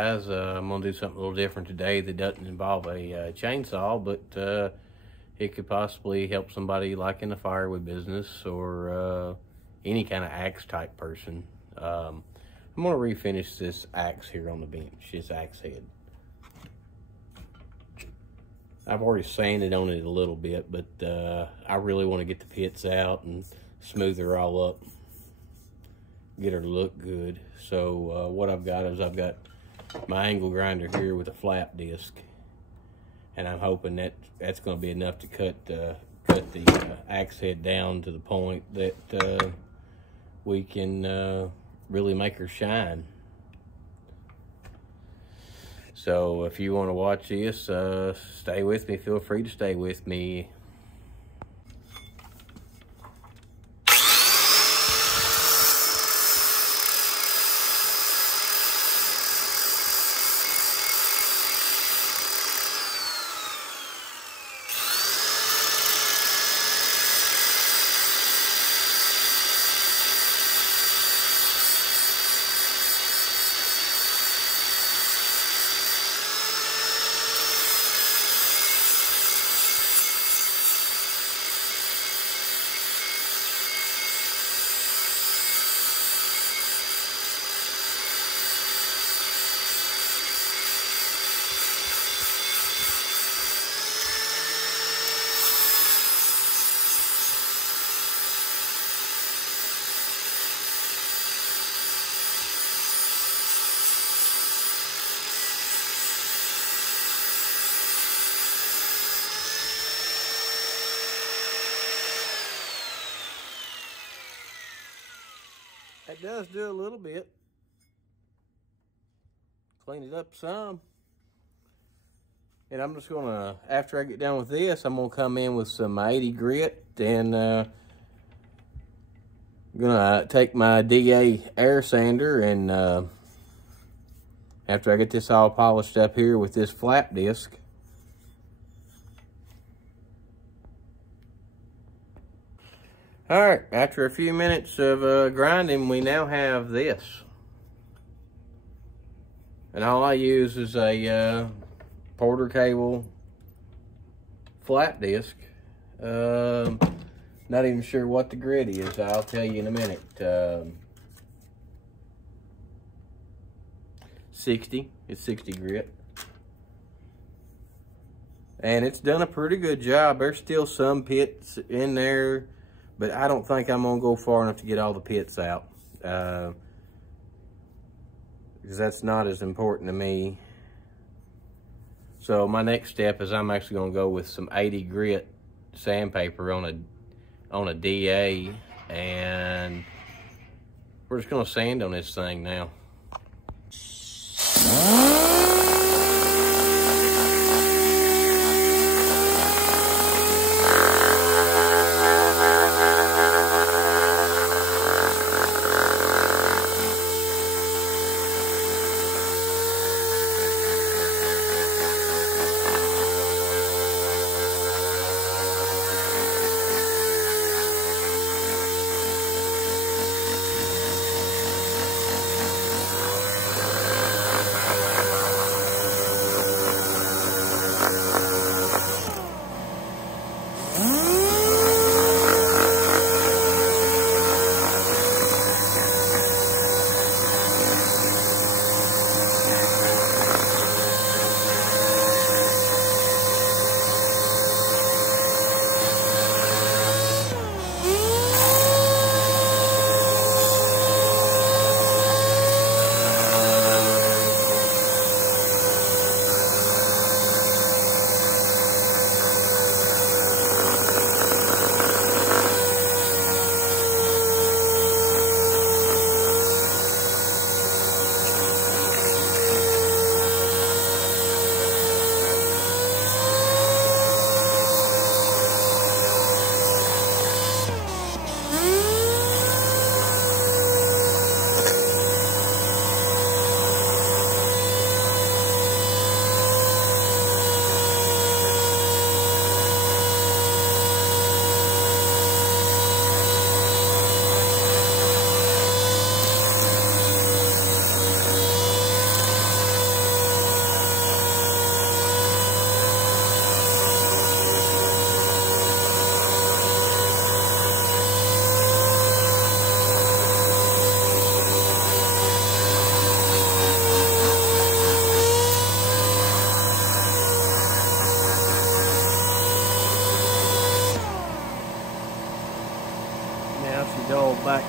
guys. I'm going to do something a little different today that doesn't involve a chainsaw, but it could possibly help somebody like in the firewood business or any kind of axe type person. I'm going to refinish this axe here on the bench, this axe head. I've already sanded on it a little bit, but I really want to get the pits out and smooth her all up, get her to look good. So what I've got is I've got my angle grinder here with a flap disc, and I'm hoping that that's going to be enough to cut the axe head down to the point that we can really make her shine. So if you want to watch this, stay with me. Feel free to stay with me. It does do a little bit. Clean it up some. And I'm just gonna, after I get done with this, I'm gonna come in with some 80 grit and gonna take my DA air sander and after I get this all polished up here with this flap disc, all right, after a few minutes of grinding, we now have this. And all I use is a Porter cable flap disc. Not even sure what the grit is. I'll tell you in a minute. 60. It's 60 grit. And it's done a pretty good job. There's still some pits in there, but I don't think I'm gonna go far enough to get all the pits out, because that's not as important to me. So my next step is I'm actually gonna go with some 80 grit sandpaper on a DA, and we're just gonna sand on this thing now.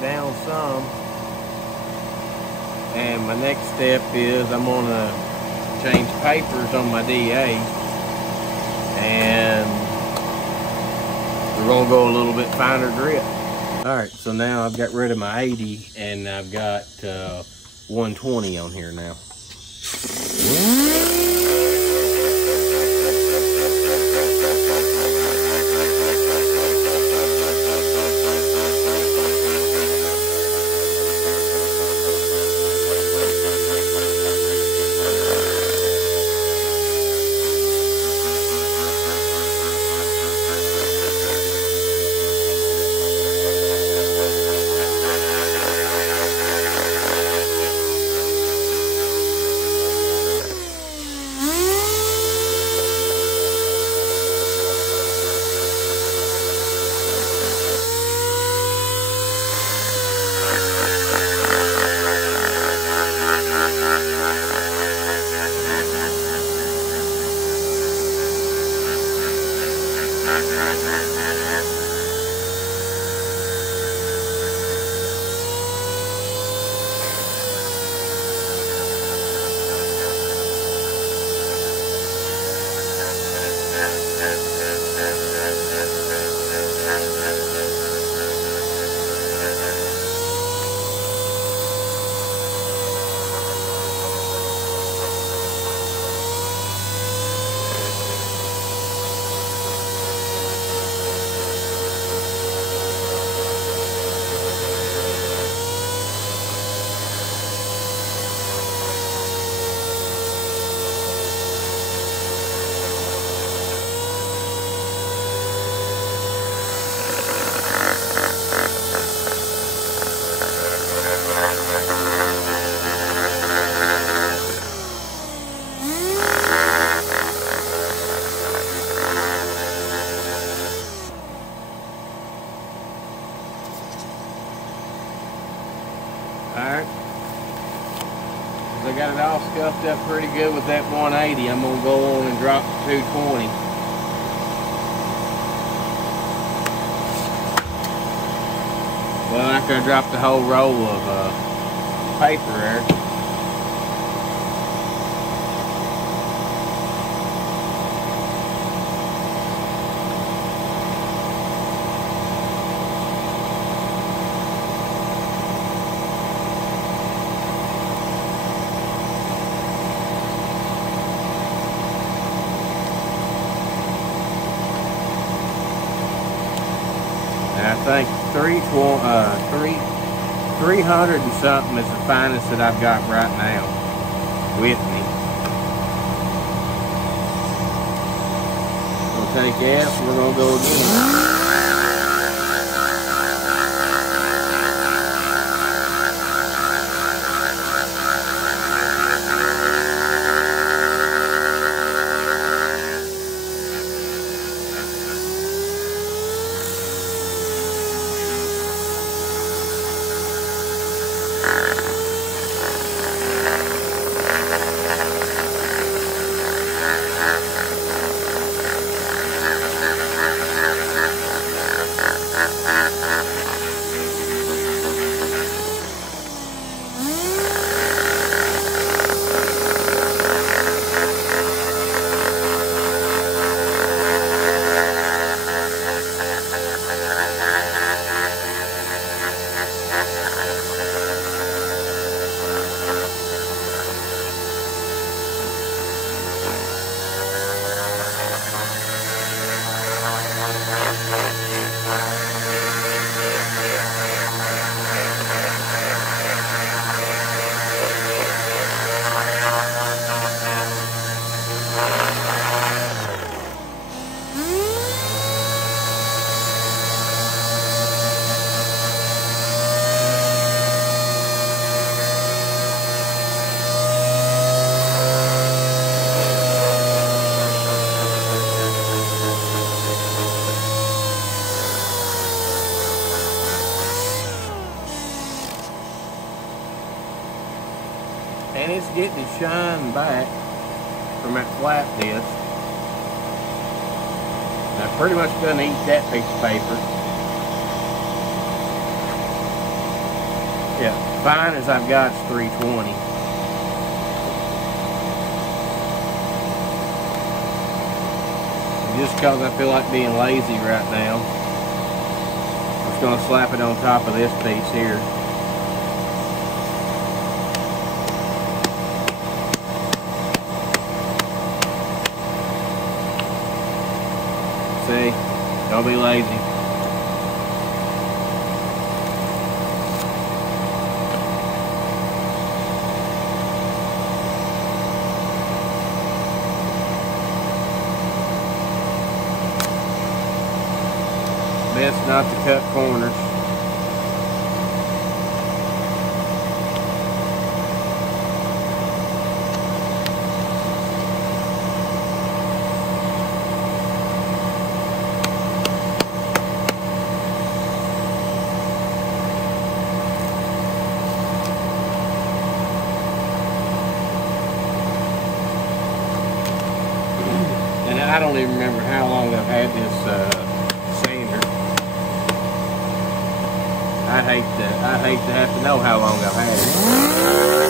down some. And my next step is I'm gonna change papers on my DA, and we're gonna go a little bit finer grit. All right, so now I've got rid of my 80 and I've got 120 on here now. Alright, I got it all scuffed up pretty good with that 180. I'm going to go on and drop to 220. Well, after I drop the whole roll of paper there, and I think 300 and something is the finest that I've got right now with me. We'll take that, we're going to go again. And it's getting to shine back from that flat disc. I pretty much done eat that piece of paper. Yeah, fine as I've got is 320. Just because I feel like being lazy right now, I'm just going to slap it on top of this piece here. See, don't be lazy. Best not to cut corners. And I don't even remember how long I've had this sander. I hate to have to know how long I've had it.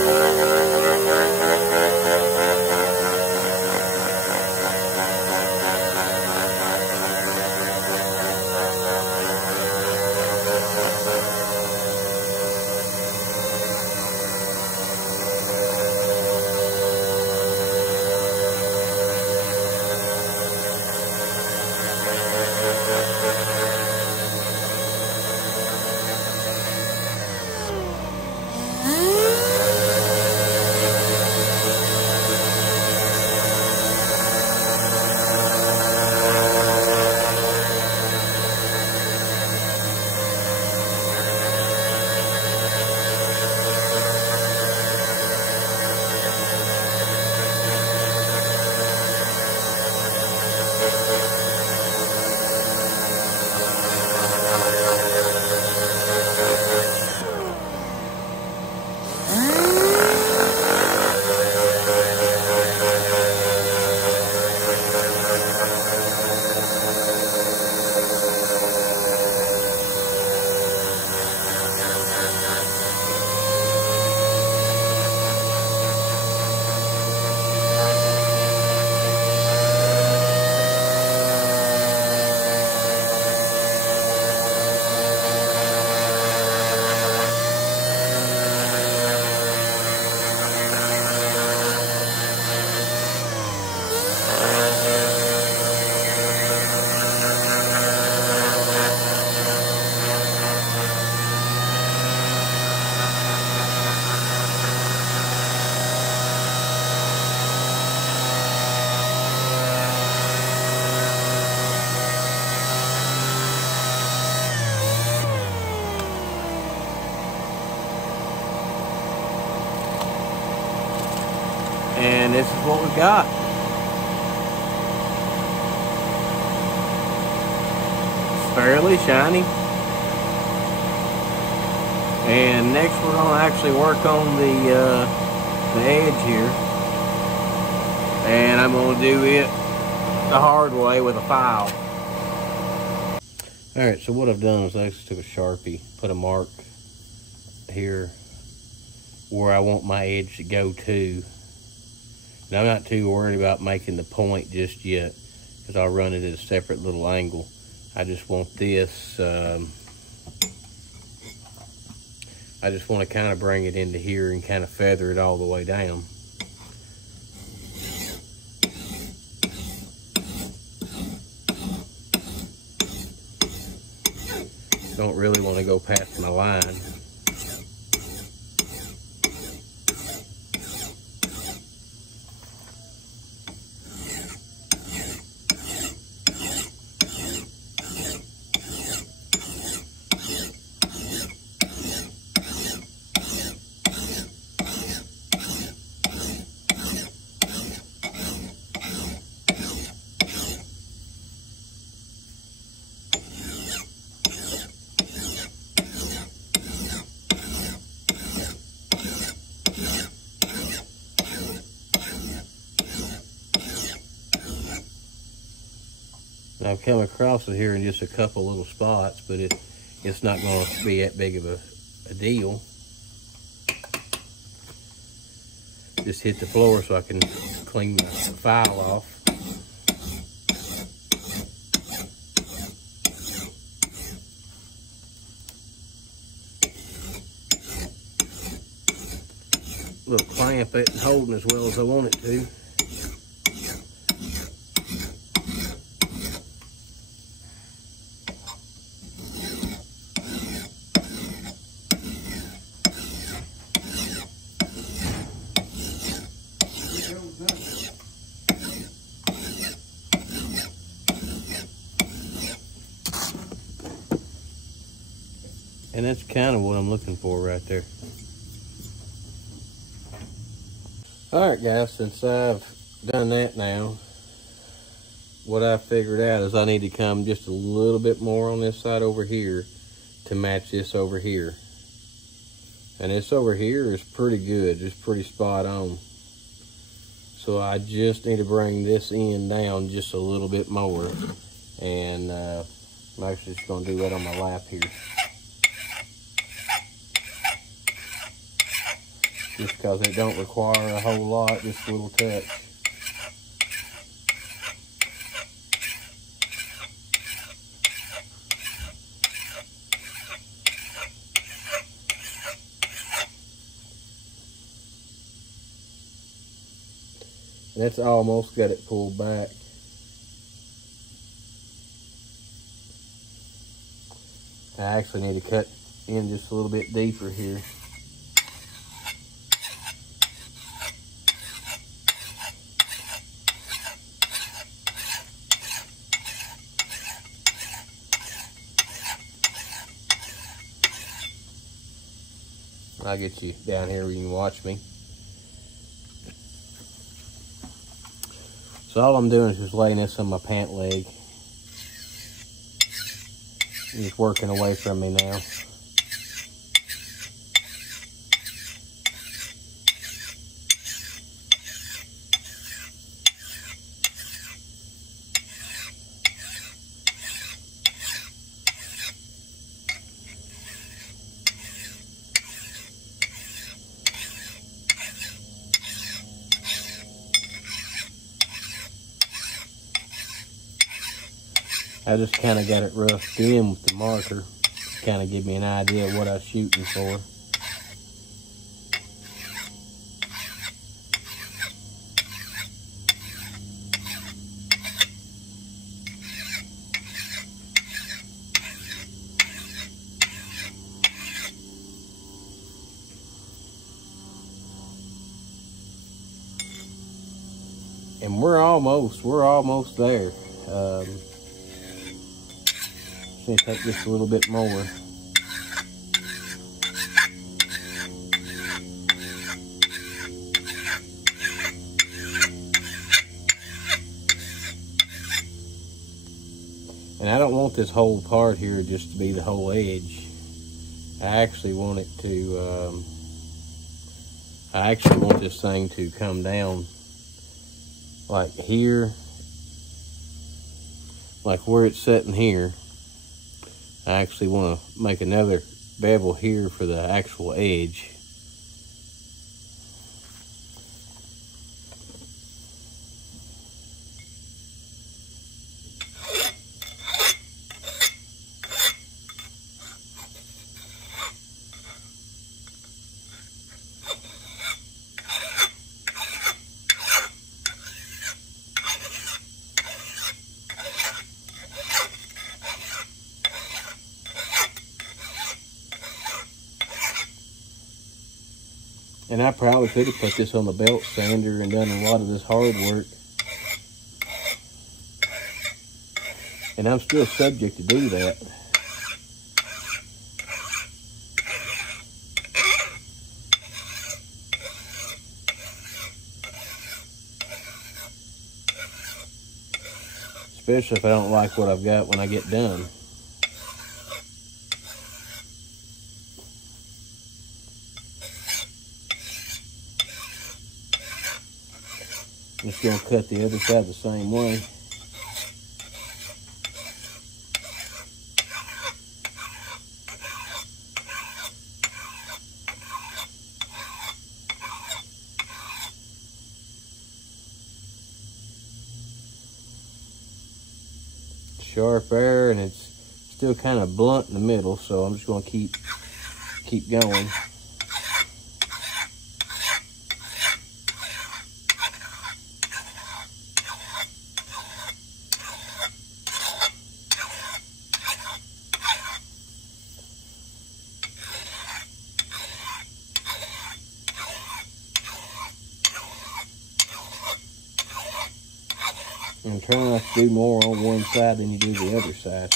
And this is what we got. It's fairly shiny. And next we're going to actually work on the edge here. And I'm going to do it the hard way with a file. Alright, so what I've done is I actually took a Sharpie, put a mark here where I want my edge to go to. Now, I'm not too worried about making the point just yet, because I'll run it at a separate little angle. I just want this, I just want to kind of bring it into here and kind of feather it all the way down. Don't really want to go past my line. I've come across it here in just a couple little spots, but it's not going to be that big of a deal. just hit the floor so I can clean my file off. Little clamp it and holding as well as I want it to. And that's kind of what I'm looking for right there. All right, guys, since I've done that now, what I figured out is I need to come just a little bit more on this side over here to match this over here. And this over here is pretty good, it's pretty spot on. So I just need to bring this end down just a little bit more. And I'm actually just gonna do that on my lap here. Just because it don't require a whole lot, just a little touch. And that's almost got it pulled back. I actually need to cut in just a little bit deeper here. I'll get you down here where you can watch me. So all I'm doing is just laying this on my pant leg. It's working away from me now. I just kind of got it roughed in with the marker to kind of give me an idea of what I was shooting for. And we're almost there. Let me take just a little bit more. And I don't want this whole part here just to be the whole edge. I actually want it to, I actually want this thing to come down like here, like where it's sitting here. I actually want to make another bevel here for the actual edge. And I probably could have put this on the belt sander and done a lot of this hard work. And I'm still subject to do that. Especially if I don't like what I've got when I get done. I'm just going to cut the other side the same way. sharp there, and it's still kind of blunt in the middle, so I'm just going to keep going. And try not to do more on one side than you do the other side.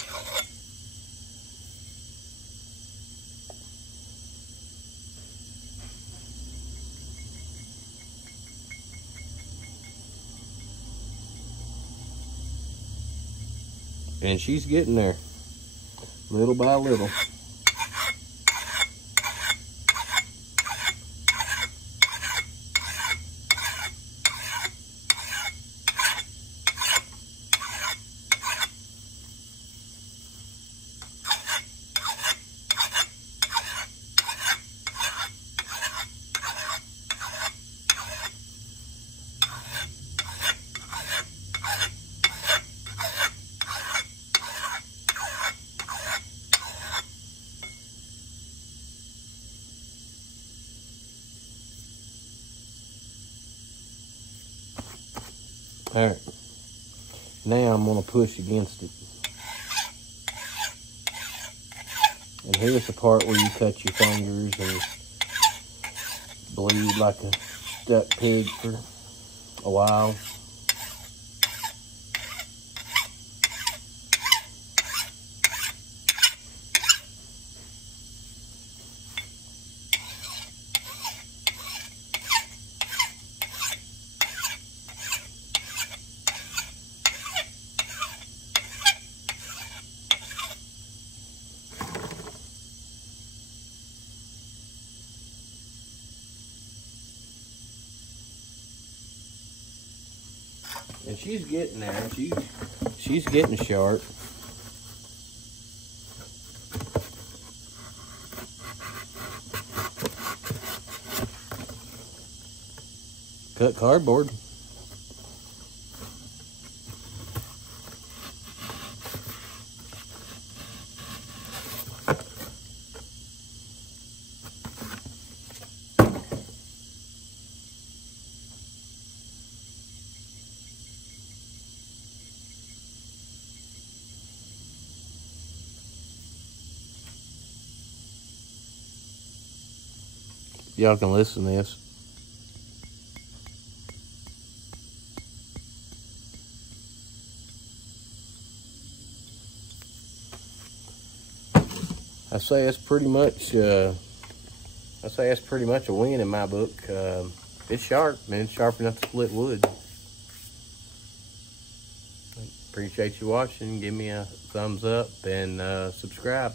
And she's getting there, little by little. All right, now I'm going to push against it. And here's the part where you cut your fingers and bleed like a stuck pig for a while. And she's getting there. She's getting sharp. Cut cardboard. Y'all can listen to this. I say it's pretty much a win in my book. It's sharp, man. It's sharp enough to split wood. Appreciate you watching. Give me a thumbs up and subscribe.